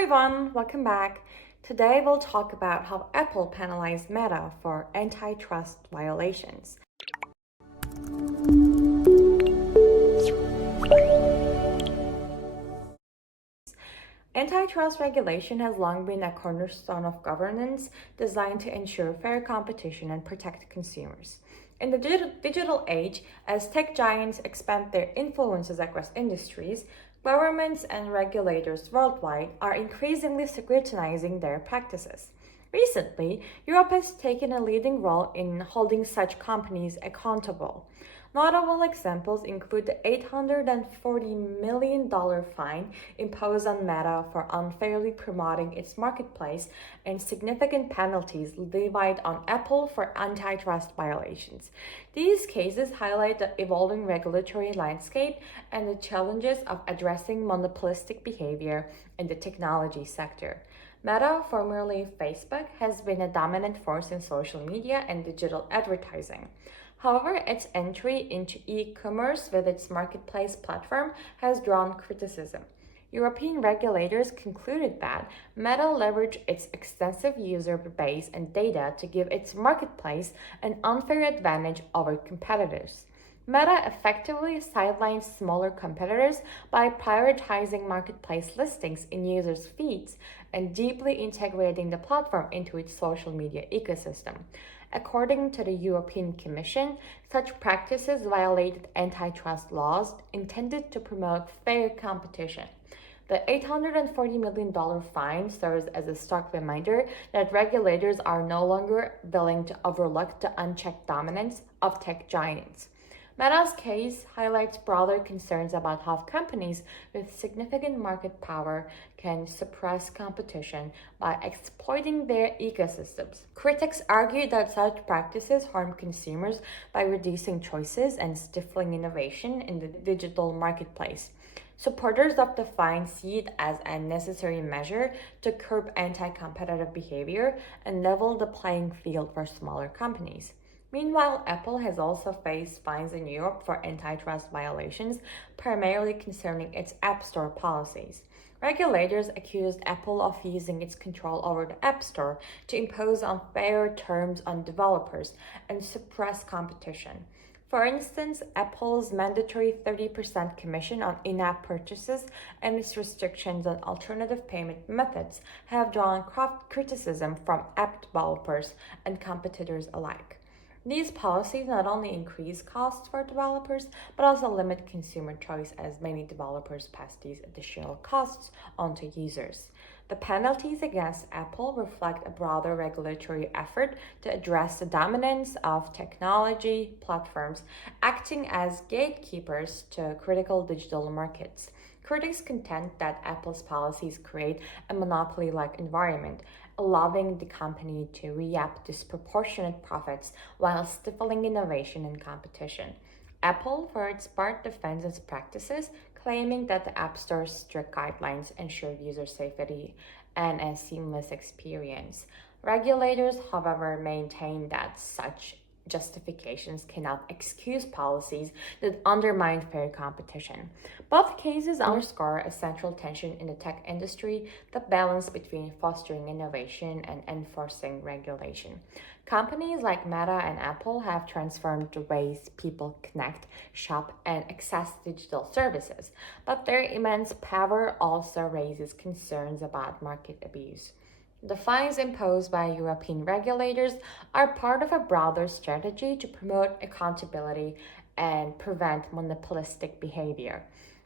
everyone, welcome back. Today we'll talk about how Apple penalized Meta for antitrust violations. Antitrust regulation has long been a cornerstone of governance designed to ensure fair competition and protect consumers. In the digital age, as tech giants expand their influences across industries, governments and regulators worldwide are increasingly scrutinizing their practices. Recently, Europe has taken a leading role in holding such companies accountable. Notable examples include the $840 million fine imposed on Meta for unfairly promoting its marketplace and significant penalties levied on Apple for antitrust violations. These cases highlight the evolving regulatory landscape and the challenges of addressing monopolistic behavior in the technology sector. Meta, formerly Facebook, has been a dominant force in social media and digital advertising. However, its entry into e-commerce with its marketplace platform has drawn criticism. European regulators concluded that Meta leveraged its extensive user base and data to give its marketplace an unfair advantage over competitors. Meta effectively sidelines smaller competitors by prioritizing marketplace listings in users' feeds and deeply integrating the platform into its social media ecosystem. According to the European Commission, such practices violated antitrust laws intended to promote fair competition. The $840 million fine serves as a stark reminder that regulators are no longer willing to overlook the unchecked dominance of tech giants. Meta's case highlights broader concerns about how companies with significant market power can suppress competition by exploiting their ecosystems. Critics argue that such practices harm consumers by reducing choices and stifling innovation in the digital marketplace. Supporters of the fine see it as a necessary measure to curb anti-competitive behavior and level the playing field for smaller companies. Meanwhile, Apple has also faced fines in Europe for antitrust violations, primarily concerning its App Store policies. Regulators accused Apple of using its control over the App Store to impose unfair terms on developers and suppress competition. For instance, Apple's mandatory 30% commission on in-app purchases and its restrictions on alternative payment methods have drawn criticism from app developers and competitors alike. These policies not only increase costs for developers, but also limit consumer choice as many developers pass these additional costs onto users. The penalties against Apple reflect a broader regulatory effort to address the dominance of technology platforms acting as gatekeepers to critical digital markets. Critics contend that Apple's policies create a monopoly-like environment, allowing the company to reap disproportionate profits while stifling innovation and competition. Apple, for its part, defends its practices, claiming that the App Store's strict guidelines ensure user safety and a seamless experience. Regulators, however, maintain that such justifications cannot excuse policies that undermine fair competition. Both cases underscore a central tension in the tech industry, the balance between fostering innovation and enforcing regulation. Companies like Meta and Apple have transformed the ways people connect, shop, and access digital services, but their immense power also raises concerns about market abuse. The fines imposed by European regulators are part of a broader strategy to promote accountability and prevent monopolistic behavior.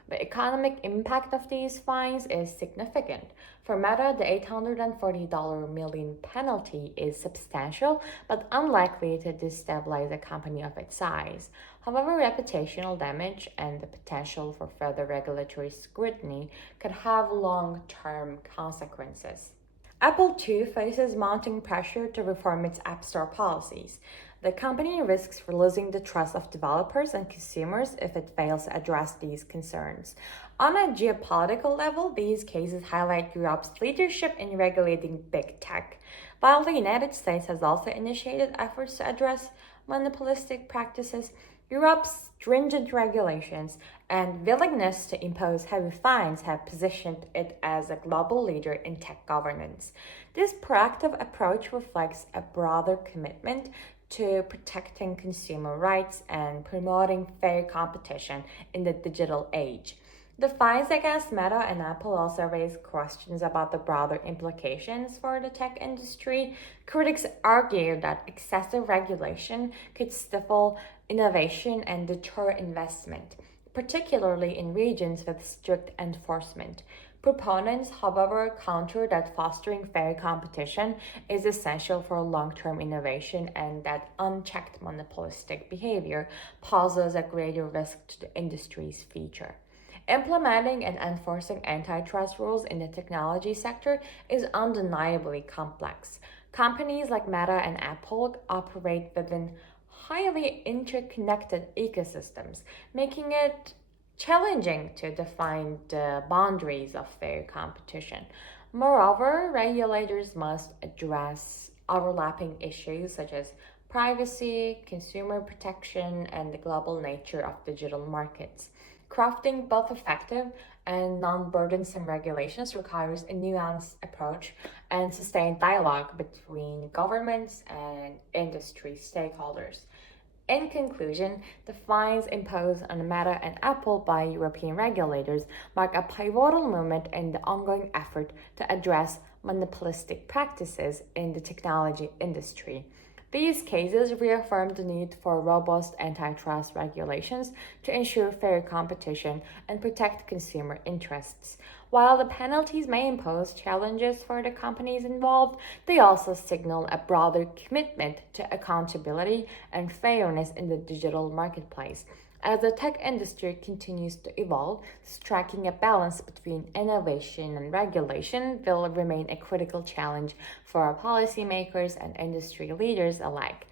The economic impact of these fines is significant. For Meta, the $840 million penalty is substantial but unlikely to destabilize a company of its size. However, reputational damage and the potential for further regulatory scrutiny could have long-term consequences. Apple too faces mounting pressure to reform its App Store policies. The company risks losing the trust of developers and consumers if it fails to address these concerns. On a geopolitical level, these cases highlight Europe's leadership in regulating big tech. While the United States has also initiated efforts to address monopolistic practices, Europe's stringent regulations and willingness to impose heavy fines have positioned it as a global leader in tech governance. This proactive approach reflects a broader commitment to protecting consumer rights and promoting fair competition in the digital age. The fines against Meta and Apple also raise questions about the broader implications for the tech industry. Critics argue that excessive regulation could stifle innovation and deter investment, particularly in regions with strict enforcement. Proponents, however, counter that fostering fair competition is essential for long term innovation and that unchecked monopolistic behavior poses a greater risk to the industry's future. Implementing and enforcing antitrust rules in the technology sector is undeniably complex. Companies like Meta and Apple operate within highly interconnected ecosystems, making it challenging to define the boundaries of fair competition. Moreover, regulators must address overlapping issues such as privacy, consumer protection, and the global nature of digital markets. Crafting both effective and non burdensome regulations requires a nuanced approach and sustained dialogue between governments and industry stakeholders. In conclusion, the fines imposed on Meta and Apple by European regulators mark a pivotal moment in the ongoing effort to address monopolistic practices in the technology industry. These cases reaffirm the need for robust antitrust regulations to ensure fair competition and protect consumer interests. While the penalties may impose challenges for the companies involved, they also signal a broader commitment to accountability and fairness in the digital marketplace. As the tech industry continues to evolve, striking a balance between innovation and regulation will remain a critical challenge for our policymakers and industry leaders alike.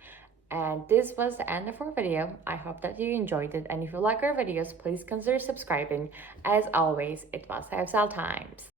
And this was the end of our video. I hope that you enjoyed it, and if you like our videos, please consider subscribing. As always, it was Lifestyle Times.